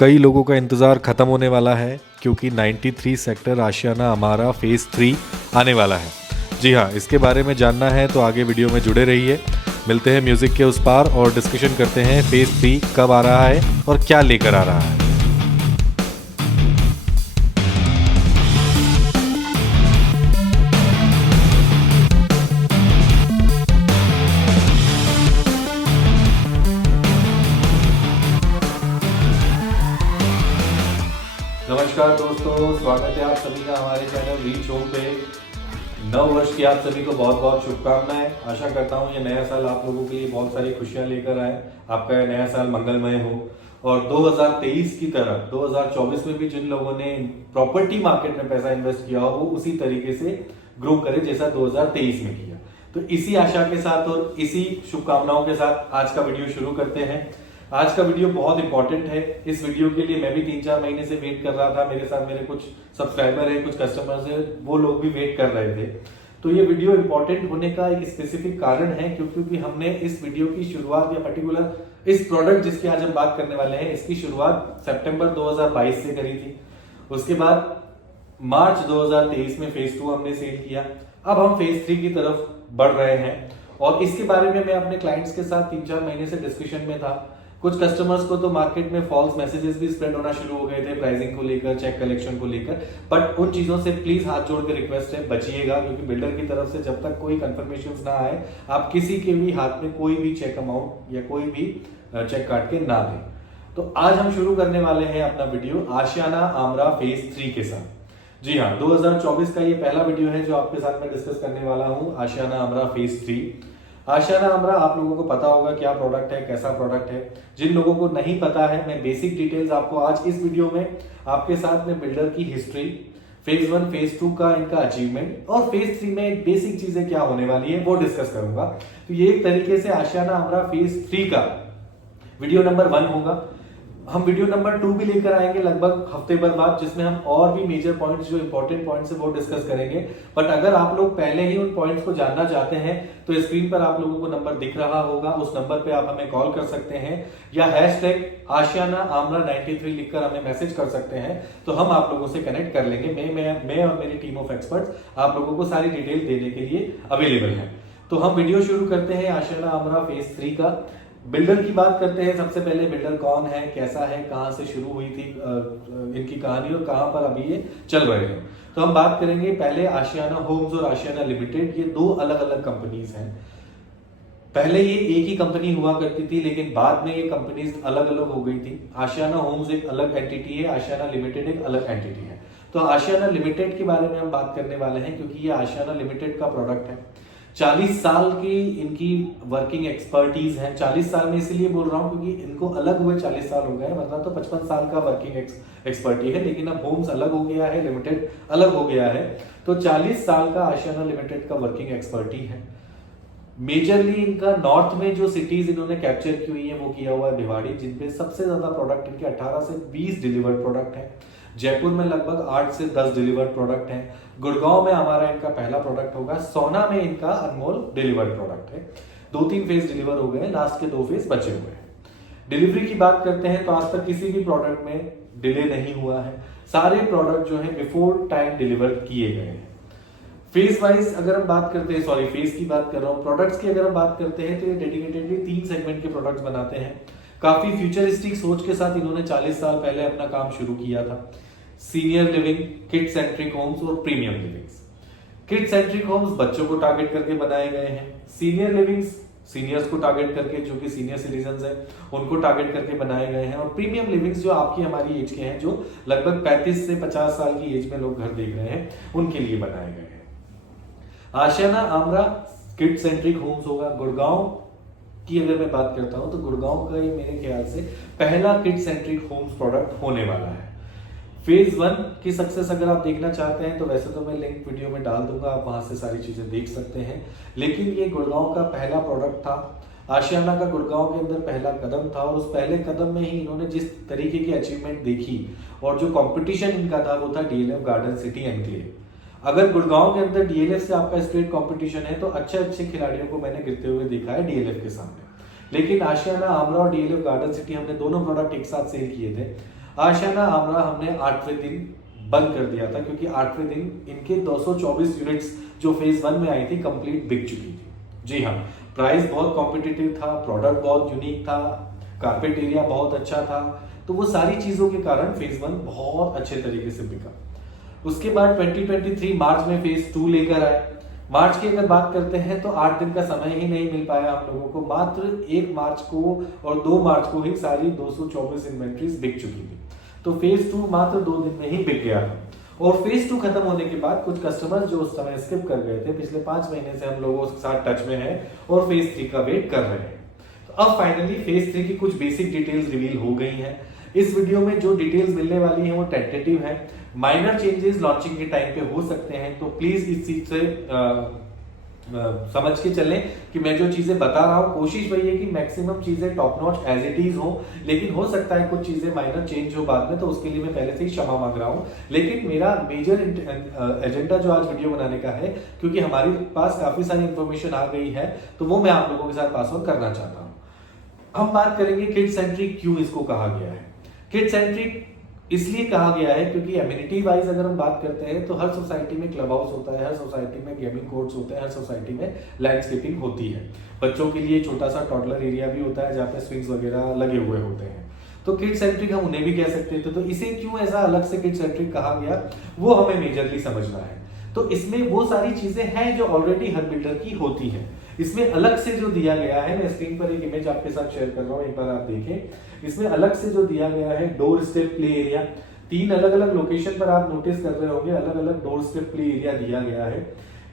कई लोगों का इंतज़ार ख़त्म होने वाला है क्योंकि 93 सेक्टर आशियाना अमारा फेज़ 3 आने वाला है। जी हाँ, इसके बारे में जानना है तो आगे वीडियो में जुड़े रहिए। मिलते हैं म्यूज़िक के उस पार और डिस्कशन करते हैं फेज़ 3 कब आ रहा है और क्या लेकर आ रहा है। नमस्कार दोस्तों, स्वागत है आप सभी का हमारे चैनल रीच होम पे। नव वर्ष की आप सभी को बहुत बहुत शुभकामनाएं। आशा करता हूँ ये नया साल आप लोगों के लिए बहुत सारी खुशियां लेकर आए, आपका ये नया साल मंगलमय हो और 2023 की तरह 2024 में भी जिन लोगों ने प्रॉपर्टी मार्केट में पैसा इन्वेस्ट किया हो वो उसी तरीके से ग्रो करे जैसा 2023 में किया। तो इसी आशा के साथ और इसी शुभकामनाओं के साथ आज का वीडियो शुरू करते हैं। आज का वीडियो बहुत इंपॉर्टेंट है। इस वीडियो के लिए मैं भी 3-4 महीने से वेट कर रहा था। मेरे साथ मेरे कुछ सब्सक्राइबर है, कुछ कस्टमर्स है, वो लोग भी वेट कर रहे थे। तो ये वीडियो इंपॉर्टेंट होने का एक स्पेसिफिक कारण है क्योंकि हमने इस वीडियो की शुरुआत या पर्टिकुलर इस प्रोडक्ट जिसकी आज हम बात करने वाले हैं इसकी शुरुआत सितंबर 2022 से करी थी। उसके बाद मार्च 2023 में फेज 2 हमने सेल किया। अब हम फेज 3 की तरफ बढ़ रहे हैं और इसके बारे में मैं अपने क्लाइंट्स के साथ 3-4 महीने से डिस्कशन में था। कुछ कस्टमर्स को तो मार्केट में फॉल्स मैसेजेस भी स्प्रेड होना शुरू हो गए थे प्राइसिंग को लेकर, चेक कलेक्शन को लेकर, बट उन चीजों से प्लीज हाथ जोड़ के रिक्वेस्ट है बचिएगा क्योंकि बिल्डर की तरफ से जब तक कोई कंफर्मेशन ना आए आप किसी के भी हाथ में कोई भी चेक अमाउंट या कोई भी चेक काट के ना दें। तो आज हम शुरू करने वाले हैं अपना वीडियो आशियाना आमरा फेज 3 के साथ। जी हाँ, 2024 का ये पहला वीडियो है जो आपके साथ मैं डिस्कस करने वाला हूँ, आशियाना आमरा फेज 3। आशियाना आमरा आप लोगों को पता होगा क्या प्रोडक्ट है, कैसा प्रोडक्ट है। जिन लोगों को नहीं पता है मैं बेसिक डिटेल्स आपको आज इस वीडियो में आपके साथ में बिल्डर की हिस्ट्री, फेज 1 फेज 2 का इनका अचीवमेंट और फेज 3 में बेसिक चीजें क्या होने वाली है वो डिस्कस करूंगा। तो ये एक तरीके से आशियाना आमरा फेज 3 का वीडियो नंबर 1 होगा। हम वीडियो नंबर 2 भी लेकर आएंगे लगभग हफ्ते भर बाद, जिसमें हम और भी मेजर पॉइंट्स जो इंपॉर्टेंट पॉइंट्स है वो डिस्कस करेंगे। बट अगर आप लोग पहले ही उन पॉइंट्स को जानना चाहते हैं तो स्क्रीन पर आप लोगों को नंबर दिख रहा होगा, उस नंबर पे आप हमें कॉल कर सकते हैं या हैशटैग आशियाना आमरा 93 लिखकर हमें मैसेज कर सकते हैं। तो हम आप लोगों से कनेक्ट कर लेंगे। मैं और मेरी टीम ऑफ एक्सपर्ट्स आप लोगों को सारी डिटेल देने के लिए अवेलेबल है। तो हम वीडियो शुरू करते हैं आशियाना आमरा फेज 3 का। बिल्डर की बात करते हैं। सबसे पहले बिल्डर कौन है, कैसा है, कहां से शुरू हुई थी इनकी कहानी और कहां पर अभी ये चल रहे हैं। तो हम बात करेंगे पहले आशियाना होम्स और आशियाना लिमिटेड, ये दो अलग अलग कंपनीज हैं। पहले ये एक ही कंपनी हुआ करती थी लेकिन बाद में ये कंपनीज अलग अलग हो गई थी। आशियाना होम्स एक अलग एंटिटी है, आशियाना लिमिटेड एक अलग एंटिटी है। तो आशियाना लिमिटेड के बारे में हम बात करने वाले हैं क्योंकि ये आशियाना लिमिटेड का प्रोडक्ट है। 40 साल की इनकी वर्किंग एक्सपर्टीज है। 40 साल में इसलिए बोल रहा हूं क्योंकि इनको अलग हुए 40 साल हो गए, मतलब तो 55 साल का वर्किंग एक्सपर्टी है, लेकिन अब होम्स अलग हो गया है, लिमिटेड अलग हो गया है। तो 40 साल का आशियाना लिमिटेड का वर्किंग एक्सपर्टी है। मेजरली इनका नॉर्थ में जो सिटीज इन्होंने कैप्चर की हुई है वो किया हुआ है भिवाड़ी, जिनपे सबसे ज्यादा प्रोडक्ट इनके 18 से 20 डिलीवर्ड प्रोडक्ट है। जयपुर में लगभग 8 से 10 डिलीवर्ड प्रोडक्ट हैं। गुड़गांव में हमारा इनका पहला प्रोडक्ट होगा। सोना में इनका अनमोल डिलीवर्ड प्रोडक्ट है। 2-3 फेज डिलीवर हो गए, लास्ट के 2 फेज बचे हुए हैं। डिलीवरी की बात करते हैं तो आज तक किसी भी प्रोडक्ट में डिले नहीं हुआ है। सारे प्रोडक्ट जो है बिफोर टाइम डिलीवर किए गए हैं। फेज वाइज अगर हम बात करते हैं, सॉरी फेज की बात कर रहा हूँ, प्रोडक्ट्स की अगर हम बात करते हैं तो ये डेडिकेटेडली 3 सेगमेंट के प्रोडक्ट्स बनाते हैं। काफी फ्यूचरिस्टिक सोच के साथ इन्होंने 40 साल पहले अपना काम शुरू किया था। Senior living, kid centric homes और premium livings. Kid centric homes बच्चों को टारगेट करके बनाए गए हैं। सीनियर लिविंग्स सीनियर्स को टारगेट करके, जो कि सीनियर सिटीजन है उनको टारगेट करके बनाए गए हैं। और प्रीमियम लिविंग्स जो आपकी हमारी एज के हैं, जो लगभग 35 से 50 साल की एज में लोग घर देख रहे हैं, उनके लिए बनाए गए हैं। आशियाना आमरा किड सेंट्रिक होम्स होगा। गुड़गांव की अगर मैं बात करता हूं तो गुड़गांव का ये मेरे ख्याल से पहला किड सेंट्रिक होम्स प्रोडक्ट होने वाला है। फेज 1 की सक्सेस अगर आप देखना चाहते हैं तो वैसे तो मैं लिंक वीडियो में डाल दूंगा, आप वहां से सारी चीजें देख सकते हैं। लेकिन ये गुड़गांव का पहला प्रोडक्ट था। आशियाना का गुड़गांव के अंदर पहला कदम था और उस पहले कदम में ही इन्होंने जिस तरीके की अचीवमेंट देखी और जो कंपटीशन इनका था वो था डीएलएफ गार्डन सिटी एनक्लेव। अगर गुड़गांव के अंदर डीएलएफ से आपका स्ट्रेट कंपटीशन है तो अच्छे अच्छे खिलाड़ियों को मैंने गिरते हुए देखा है डीएलएफ के सामने। लेकिन आशियाना आमरा और डीएलएफ गार्डन सिटी हमने दोनों प्रोडक्ट एक साथ सेल किए थे। आशियाना आमरा हमने 8वें दिन बंद कर दिया था, क्योंकि 8वें दिन इनके 224 यूनिट्स जो फेज 1 में आई थी कंप्लीट बिक चुकी थी। जी हाँ, प्राइस बहुत कॉम्पिटिटिव था, प्रोडक्ट बहुत यूनिक था, कारपेट एरिया बहुत अच्छा था, तो वो सारी चीजों के कारण फेज 1 बहुत अच्छे तरीके से बिका। उसके बाद 2023 मार्च में फेज 2 लेकर आए। मार्च की अगर बात करते हैं तो 8 दिन का समय ही नहीं मिल पाया आप लोगों को, मात्र 1 मार्च को और 2 मार्च को ही सारी 224 इन्वेंट्रीज बिक चुकी थी। तो फेज 2 मात्र 2 दिन में ही बिक गया था। और फेज 2 खत्म होने के बाद कुछ कस्टमर जो उस समय स्किप कर गए थे, पिछले 5 महीने से हम लोगों के साथ टच में हैं और फेज 3 का वेट कर रहे हैं। तो अब फाइनली फेज 3 की कुछ बेसिक डिटेल्स रिवील हो गई हैं। इस वीडियो में जो डिटेल्स मिलने वाली हैं वो टेंटेटिव है, माइनर चेंजेस लॉन्चिंग के टाइम पे हो सकते हैं, तो प्लीज इस चीज से समझ के चलें कि मैं जो चीजें बता रहा हूं कोशिश वही है कि मैक्सिमम चीजें top notch as it is हो, लेकिन हो सकता है कुछ चीजें माइनर चेंज हो बाद में, तो उसके लिए मैं पहले से ही क्षमा मांग रहा हूं। लेकिन मेरा मेजर एजेंडा जो आज वीडियो बनाने का है, क्योंकि हमारे पास काफी सारी इंफॉर्मेशन आ गई है, तो वो मैं आप लोगों के साथ पास ऑन करना चाहता हूँ। हम बात करेंगे किड सेंट्रिक क्यों इसको कहा गया है। किड सेंट्रिक इसलिए कहा गया है क्योंकि एमिनिटी वाइज अगर हम बात करते हैं तो हर सोसाइटी में क्लब हाउस होता है, हर सोसाइटी में गेमिंग कोर्ट्स होते हैं, हर सोसाइटी में लैंडस्केपिंग होती है। बच्चों के लिए छोटा सा टॉडलर एरिया भी होता है जहाँ पे स्विंग्स वगैरह लगे हुए होते हैं, तो किड सेंट्रिक हम उन्हें भी कह सकते थे। तो इसे क्यों ऐसा अलग से किड सेंट्रिक कहा गया वो हमें मेजरली समझना है। तो इसमें वो सारी चीजें हैं जो ऑलरेडी हर बिल्डर की होती है। इसमें अलग से जो दिया गया है, मैं स्क्रीन पर एक इमेज आपके साथ शेयर कर रहा हूँ, एक बार आप देखें। इसमें अलग से जो दिया गया है डोर स्टेप प्ले एरिया, 3 अलग अलग लोकेशन पर आप नोटिस कर रहे होंगे अलग अलग डोर स्टेप प्ले एरिया दिया गया है।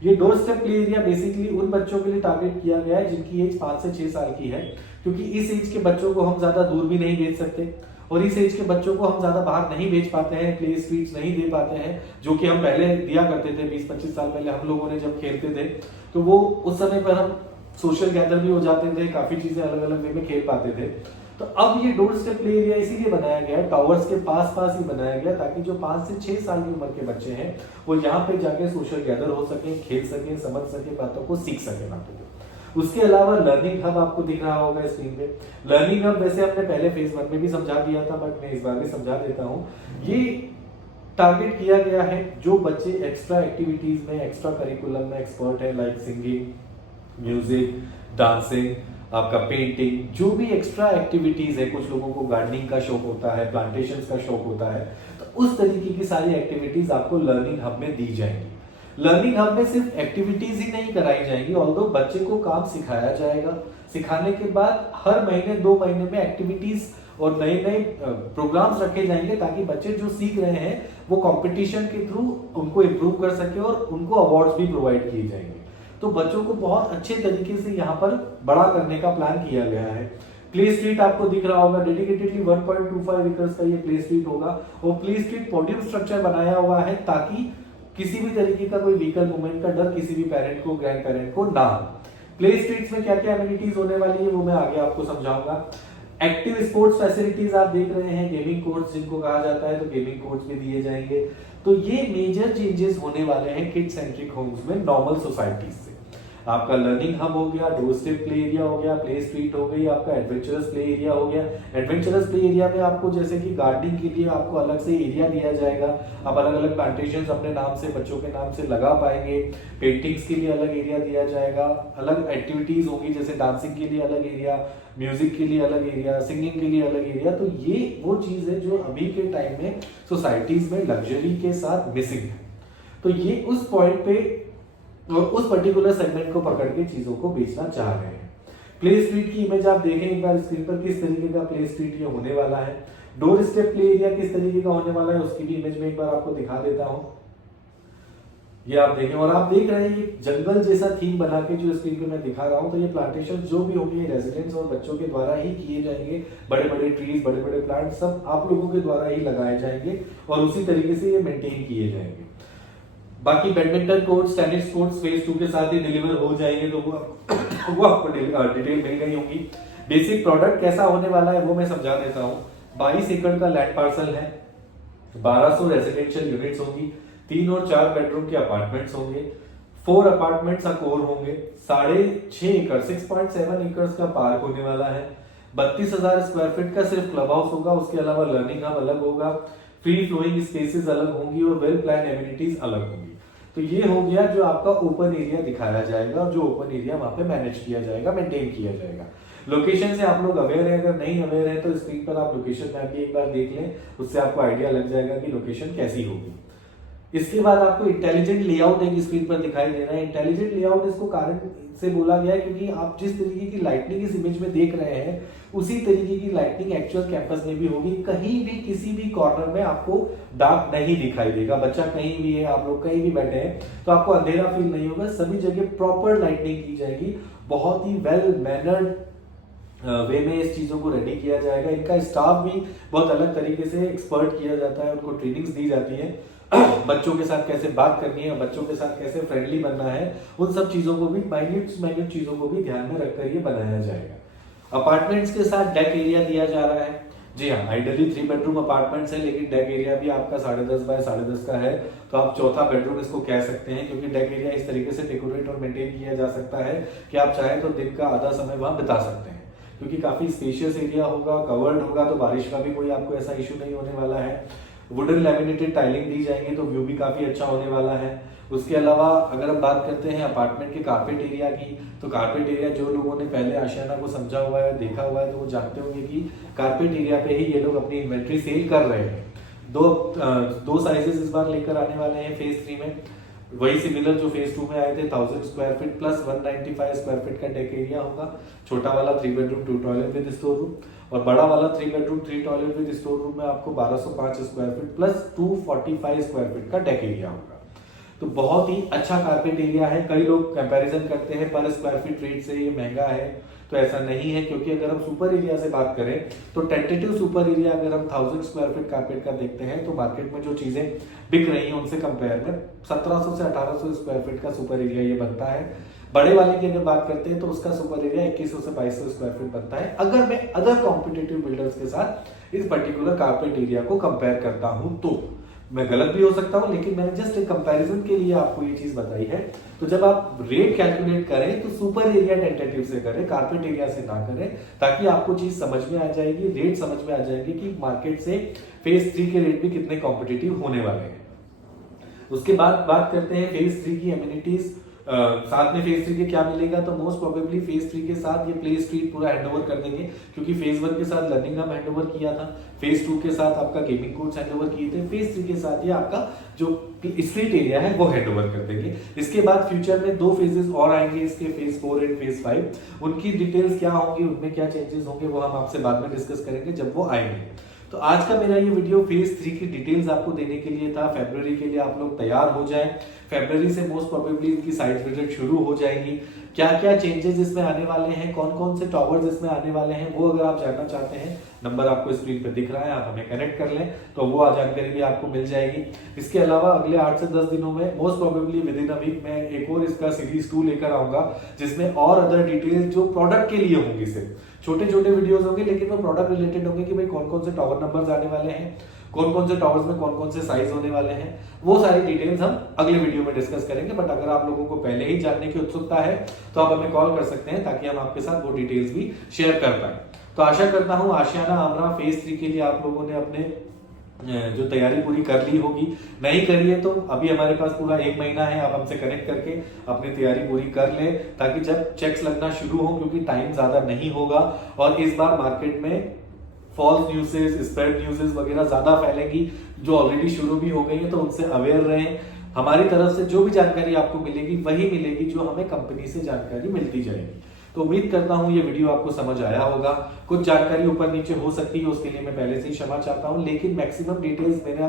ये door step play area basically उन बच्चों के लिए टारगेट किया गया है जिनकी एज 5 से 6 साल की है, क्योंकि इस एज के बच्चों को हम ज्यादा दूर भी नहीं भेज सकते और इस एज के बच्चों को हम ज्यादा बाहर नहीं भेज पाते हैं, प्ले स्ट्रीट्स नहीं दे पाते हैं, जो कि हम पहले दिया करते थे। 20-25 साल पहले हम लोगों ने जब खेलते थे तो वो उस समय पर हम सोशल गैदर भी हो जाते थे, काफी चीजें अलग अलग वे में खेल पाते थे। तो अब ये डोर स्टेप प्ले एरिया इसीलिए बनाया गया है, टावर्स के पास पास ही बनाया गया, ताकि जो 5 से 6 साल की उम्र के बच्चे हैं वो यहाँ पे जाके सोशल गैदर हो सके, खेल सके, समझ सके, बातों को सीख सके बातों को। उसके अलावा लर्निंग हब आपको दिख रहा होगा स्क्रीन पे। लर्निंग हब वैसे हमने पहले फेज 1 में भी समझा दिया था, बट मैं इस बार भी समझा देता हूँ। ये टारगेट किया गया है जो बच्चे एक्स्ट्रा एक्टिविटीज में, एक्स्ट्रा करिकुलम में एक्सपर्ट है, लाइक सिंगिंग, म्यूजिक, डांसिंग, आपका पेंटिंग, जो भी एक्स्ट्रा एक्टिविटीज है। कुछ लोगों को गार्डनिंग का शौक होता है, प्लांटेशंस का शौक होता है, तो उस तरीके की सारी एक्टिविटीज आपको लर्निंग हब में दी जाएंगी। लर्निंग हब में सिर्फ एक्टिविटीज ही नहीं कराई जाएंगी, ऑल्दो बच्चे को काम सिखाया जाएगा। सिखाने के बाद हर महीने 2 महीने में एक्टिविटीज और नए नए प्रोग्राम्स रखे जाएंगे, ताकि बच्चे जो सीख रहे हैं वो कंपटीशन के थ्रू उनको इम्प्रूव कर सके और उनको अवार्ड्स भी प्रोवाइड किए जाएंगे। तो बच्चों को बहुत अच्छे तरीके से यहाँ पर बड़ा करने का प्लान किया गया है। प्ले स्ट्रीट आपको दिख रहा होगा, डेडिकेटेडली 1.25 एकर्स का ये प्ले स्ट्रीट होगा और प्ले स्ट्रीट पोडियम स्ट्रक्चर बनाया हुआ है ताकि किसी भी तरीके का कोई व्हीकल मूवमेंट का डर किसी भी पेरेंट को, ग्रैंड पेरेंट को ना हो। प्ले स्ट्रीट्स में क्या क्या एमिनिटीज होने वाली है वो मैं आगे आपको समझाऊंगा। एक्टिव स्पोर्ट्स फैसिलिटीज आप देख रहे हैं, गेमिंग कोर्ट्स जिनको कहा जाता है, तो गेमिंग कोर्ट्स भी दिए जाएंगे। तो ये मेजर चेंजेस होने वाले हैं किड सेंट्रिक होम्स में नॉर्मल सोसाइटीज से। आपका लर्निंग हब हो गया, डोर स्टेप प्ले एरिया हो गया, प्ले स्ट्रीट हो गई, आपका एडवेंचरस प्ले एरिया हो गया। एडवेंचरस प्ले एरिया में आपको जैसे कि गार्डनिंग के लिए आपको अलग से एरिया दिया जाएगा, आप अलग अलग प्लांटेशंस अपने नाम से, बच्चों के नाम से लगा पाएंगे। पेंटिंग्स के लिए अलग एरिया दिया जाएगा, अलग एक्टिविटीज होंगी जैसे डांसिंग के लिए अलग एरिया, म्यूजिक के लिए अलग एरिया, सिंगिंग के लिए अलग एरिया। तो ये वो चीज है जो अभी के टाइम में सोसाइटीज में लग्जरी के साथ मिसिंग है। तो ये उस पॉइंट पे और उस पर्टिकुलर सेगमेंट को पकड़ के चीजों को बेचना चाह रहे हैं। प्ले स्ट्रीट की इमेज आप देखें एक बार स्क्रीन पर, किस तरीके का प्ले स्ट्रीट ये होने वाला है। डोर स्टेप प्ले एरिया किस तरीके का होने वाला है उसकी भी इमेज में एक बार आपको दिखा देता हूं। ये आप देखें और आप देख रहे हैं ये जंगल जैसा थीम बना के जो स्क्रीन पे मैं दिखा रहा हूं। तो ये प्लांटेशन जो भी होंगे रेजिडेंट्स और बच्चों के द्वारा ही किए जाएंगे। बड़े बड़े ट्रीज, बड़े बड़े प्लांट सब आप लोगों के द्वारा ही लगाए जाएंगे और उसी तरीके से ये मेंटेन किए जाएंगे। बाकी badminton courts, tennis courts phase 2 के साथ ही डिलीवर हो जाएंगे, तो वो आपको डिटेल मिल गई होगी। बेसिक प्रोडक्ट कैसा होने वाला है वो मैं समझा देता हूँ। 22 एकड़ का लैंड पार्सल है, 1200 रेजिडेंशियल यूनिट्स होंगी, 3 और 4 बेडरूम के अपार्टमेंट्स होंगे, 4 अपार्टमेंट्स का कोर होंगे, 6.5 एकड़ 6.7 एकड़ का पार्क होने वाला है। 32,000 स्क्वायर फीट का सिर्फ क्लब हाउस होगा, उसके अलावा लर्निंग हब अलग होगा, फ्री फ्लोइंग स्पेसेस अलग होंगी और वेल प्लान एमिनिटीज अलग होंगी। तो ये हो गया जो आपका ओपन एरिया दिखाया जाएगा और जो ओपन एरिया वहां पे मैनेज किया जाएगा, मेंटेन किया जाएगा। लोकेशन से आप लोग अवेयर है, अगर नहीं अवेयर है तो स्क्रीन पर आप लोकेशन मैप भी एक बार देख लें, उससे आपको आइडिया लग जाएगा कि लोकेशन कैसी होगी। इसके बाद आपको इंटेलिजेंट लेआउट एक स्क्रीन पर दिखाई दे रहा है। इंटेलिजेंट लेआउट इसको कारण से बोला गया है क्योंकि आप जिस तरीके की लाइटनिंग इस इमेज में देख रहे हैं उसी तरीके की लाइटनिंग एक्चुअल कैंपस में भी होगी। कहीं भी किसी भी कॉर्नर में आपको डार्क नहीं दिखाई देगा। बच्चा कहीं भी है, आप लोग कहीं भी बैठे हैं तो आपको अंधेरा फील नहीं होगा। सभी जगह प्रॉपर लाइटनिंग की जाएगी, बहुत ही वेल मैनर्ड वे में इस चीजों को रेडी किया जाएगा। इनका स्टाफ भी बहुत अलग तरीके से एक्सपर्ट किया जाता है, उनको ट्रेनिंग्स दी जाती है बच्चों के साथ कैसे बात करनी है, बच्चों के साथ कैसे फ्रेंडली बनना है, उन सब चीजों को भी माइन्यूट चीजों को भी ध्यान में रखकर ये बनाया जाएगा। अपार्टमेंट्स के साथ डेक एरिया दिया जा रहा है। जी हाँ, आइडियली 3 बेडरूम अपार्टमेंट्स है, लेकिन डेक एरिया भी आपका 10.5 बाय 10.5 का है, तो आप चौथा बेडरूम इसको कह सकते हैं, क्योंकि डेक एरिया इस तरीके से डेकोरेट और मेंटेन किया जा सकता है कि आप चाहे तो दिन का आधा समय वहां बिता सकते हैं, क्योंकि काफी स्पेशियस एरिया होगा, कवर्ड होगा, तो बारिश का भी कोई आपको ऐसा इश्यू नहीं होने वाला है। वुडन लैमिनेटेड टाइलिंग दी जाएंगी तो व्यू भी काफी अच्छा होने वाला है। उसके अलावा अगर हम बात करते हैं अपार्टमेंट के कारपेट एरिया की, तो कारपेट एरिया जो लोगों ने पहले आशियाना को समझा हुआ है, देखा हुआ है, तो वो जानते होंगे कि कारपेट एरिया पे ही ये लोग अपनी इन्वेंट्री सेल कर रहे हैं। दो साइजेस इस बार लेकर आने वाले हैं फेज 3 में, वही सिमिलर जो फेज 2 में आए थे। 1000 square feet plus 195 square feet का डेक एरिया होगा। छोटा वाला 3 bedroom 2 toilet with store room, और बड़ा वाला 3 bedroom 3 toilet with store room में आपको 1205 square feet plus 245 square feet का डेक एरिया होगा। तो बहुत ही अच्छा कारपेट एरिया है। कई लोग कंपैरिजन करते हैं पर स्क्वायर फीट रेट से ये महंगा है, तो ऐसा नहीं है, क्योंकि अगर हम सुपर एरिया से बात करें तो टेंटेटिव सुपर एरिया अगर हम 1000 स्क्वायर फीट कारपेट का देखते हैं तो मार्केट में जो चीजें बिक रही हैं उनसे कंपेयर में 1700 से 1800 स्क्वायर फीट का सुपर एरिया ये बनता है। बड़े वाले की अगर बात करते हैं तो उसका सुपर एरिया 2100 से 2200 स्क्वायर फीट बनता है, अगर मैं अदर कॉम्पिटिटिव बिल्डर्स के साथ इस पर्टिकुलर कारपेट एरिया को कंपेयर करता हूं तो। मैं गलत भी हो सकता हूं, लेकिन मैंने जस्ट एक कंपैरिजन के लिए आपको ये चीज बताई है। तो जब आप रेट कैलकुलेट करें तो सुपर एरिया टेंटेटिव से करें, कारपेट एरिया से ना करें, ताकि आपको चीज समझ में आ जाएगी, रेट समझ में आ जाएंगे कि मार्केट से फेज 3 के रेट भी कितने कॉम्पिटिटिव होने वाले हैं। उसके बाद बात करते हैं फेज 3 की एमिनिटीज। साथ में फेज 3 के क्या मिलेगा, तो मोस्ट प्रोबेबली फेज 3 के साथ ये प्ले स्ट्रीट पूरा हैंडओवर कर देंगे, क्योंकि फेज 1 के साथ लर्निंग हब हैंडओवर किया था, फेज 2 के साथ आपका गेमिंग कोर्ट्स हैंडओवर किए थे, फेज 3 के साथ ये आपका जो स्ट्रीट एरिया है वो हैंडओवर कर देंगे। इसके बाद फ्यूचर में 2 फेजेस और आएंगे इसके, फेज 4 एंड फेज 5। उनकी डिटेल्स क्या होंगी, उनमें क्या चेंजेस होंगे, वो हम आपसे बाद में डिस्कस करेंगे जब वो आएंगे। तो आज का मेरा ये वीडियो फेज 3 की डिटेल्स आपको देने के लिए था। फरवरी के लिए आप लोग तैयार हो जाएं। फरवरी से मोस्ट प्रोबेबली इनकी साइट विजिट शुरू हो जाएंगी। क्या क्या चेंजेस इसमें आने वाले हैं, कौन कौन से टॉवर्स इसमें आने वाले हैं, वो अगर आप जानना चाहते हैं, नंबर आपको स्क्रीन पे दिख रहा है, आप हमें कनेक्ट कर लें तो वो जानकारी भी आपको मिल जाएगी। इसके अलावा अगले 8 से 10 दिनों में most probably within a week मैं एक और इसका सीरीज 2 लेकर आऊंगा, जिसमें और अदर डिटेल्स जो प्रोडक्ट के लिए होंगी, सिर्फ छोटे छोटे वीडियोस होंगे, लेकिन वो प्रोडक्ट रिलेटेड होंगे कि भाई कौन कौन से टावर नंबर्स आने वाले हैं, कौन कौन से टावर्स में कौन कौन से साइज होने वाले हैं, वो सारी डिटेल्स हम अगले वीडियो में डिस्कस करेंगे। बट अगर आप लोगों को पहले ही जानने की उत्सुकता है तो आप हमें कॉल कर सकते हैं, ताकि हम आपके साथ वो डिटेल्स भी शेयर कर पाए। तो आशा करता हूं आशियाना आमरा फेज 3 के लिए आप लोगों ने अपने जो तैयारी पूरी कर ली होगी। नहीं करी है तो अभी हमारे पास पूरा 1 महीना है, आप हमसे कनेक्ट करके अपनी तैयारी पूरी कर ले, ताकि जब चेक्स लगना शुरू हो, क्योंकि टाइम ज्यादा नहीं होगा और इस बार मार्केट में फॉल्स न्यूज़ेस, स्प्रेड न्यूज़ेस वगैरह ज्यादा फैलेंगी, जो ऑलरेडी शुरू भी हो गई है, तो उनसे अवेयर रहें। हमारी तरफ से जो भी जानकारी आपको मिलेगी वही मिलेगी जो हमें कंपनी से जानकारी मिलती जाएगी। तो उम्मीद करता हूं ये वीडियो आपको समझ आया होगा। कुछ जानकारी ऊपर नीचे हो सकती है, उसके लिए मैं पहले से ही क्षमा चाहता हूं, लेकिन मैक्सिमम डिटेल्स मैंने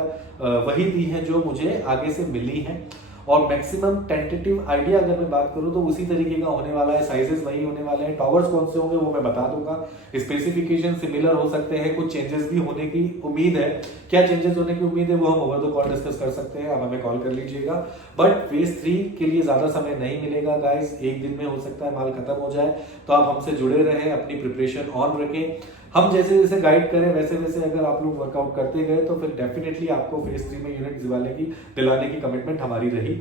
वही दी है जो मुझे आगे से मिली है, और मैक्सिमम टेंटेटिव आइडिया अगर मैं बात करूं तो उसी तरीके का होने वाला है, साइजेस वही होने वाले हैं, टावर्स कौन से होंगे वो मैं बता दूंगा, स्पेसिफिकेशन सिमिलर हो सकते हैं, कुछ चेंजेस भी होने की उम्मीद है। क्या चेंजेस होने की उम्मीद है वो हम ओवर द कॉल डिस्कस कर सकते हैं, आप हमें कॉल कर लीजिएगा। बट फेज 3 के लिए ज्यादा समय नहीं मिलेगा गाइस, 1 दिन में हो सकता है माल खत्म हो जाए, तो आप हमसे जुड़े रहें, अपनी प्रिपरेशन ऑन रखें। हम जैसे जैसे गाइड करें वैसे वैसे अगर आप लोग वर्कआउट करते गए तो फिर डेफिनेटली आपको फेज 3 में यूनिट दिलाने की कमिटमेंट हमारी रही।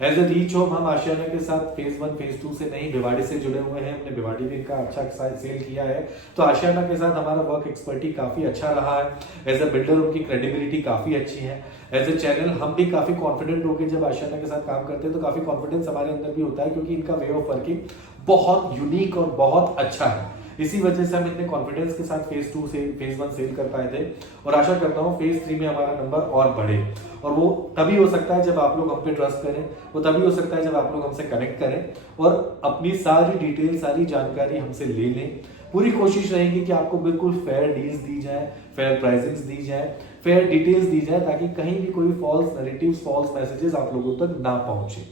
एज ए रीच होम हम आशियाना के साथ फेज 1 फेज 2 से नहीं भिवाड़ी से जुड़े हुए हैं। हमने भिवाड़ी में का अच्छा सेल किया है, तो आशियाना के साथ हमारा वर्क एक्सपर्टी काफी अच्छा रहा है। एज ए बिल्डर उनकी क्रेडिबिलिटी काफी अच्छी है। एज ए चैनल हम भी काफी कॉन्फिडेंट होकर जब आशियाना के साथ काम करते हैं तो काफी कॉन्फिडेंस हमारे अंदर भी होता है, क्योंकि इनका वे ऑफ वर्किंग बहुत यूनिक और बहुत अच्छा है। इसी वजह से हम इतने कॉन्फिडेंस के साथ फेज 2 से फेज 1 सेल कर पाए थे, और आशा करता हूँ फेज 3 में हमारा नंबर और बढ़े। और वो तभी हो सकता है जब आप लोग हम पे ट्रस्ट करें, वो तभी हो सकता है जब आप लोग हमसे कनेक्ट करें और अपनी सारी डिटेल सारी जानकारी हमसे ले लें। पूरी कोशिश रहेगी कि आपको बिल्कुल फेयर डील्स दी जाए, फेयर प्राइसिंग्स दी जाए, फेयर डिटेल्स दी जाए, ताकि कहीं भी कोई फॉल्स नैरेटिव्स, फॉल्स मैसेजेस आप लोगों तक ना पहुंचे।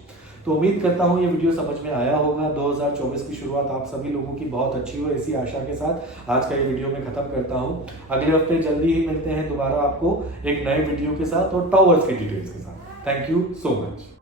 तो उम्मीद करता हूँ ये वीडियो समझ में आया होगा। 2024 की शुरुआत आप सभी लोगों की बहुत अच्छी हो, इसी आशा के साथ आज का ये वीडियो मैं खत्म करता हूँ। अगले हफ्ते जल्दी ही मिलते हैं दोबारा आपको एक नए वीडियो के साथ और टॉवर्स की डिटेल्स के साथ। Thank you so much.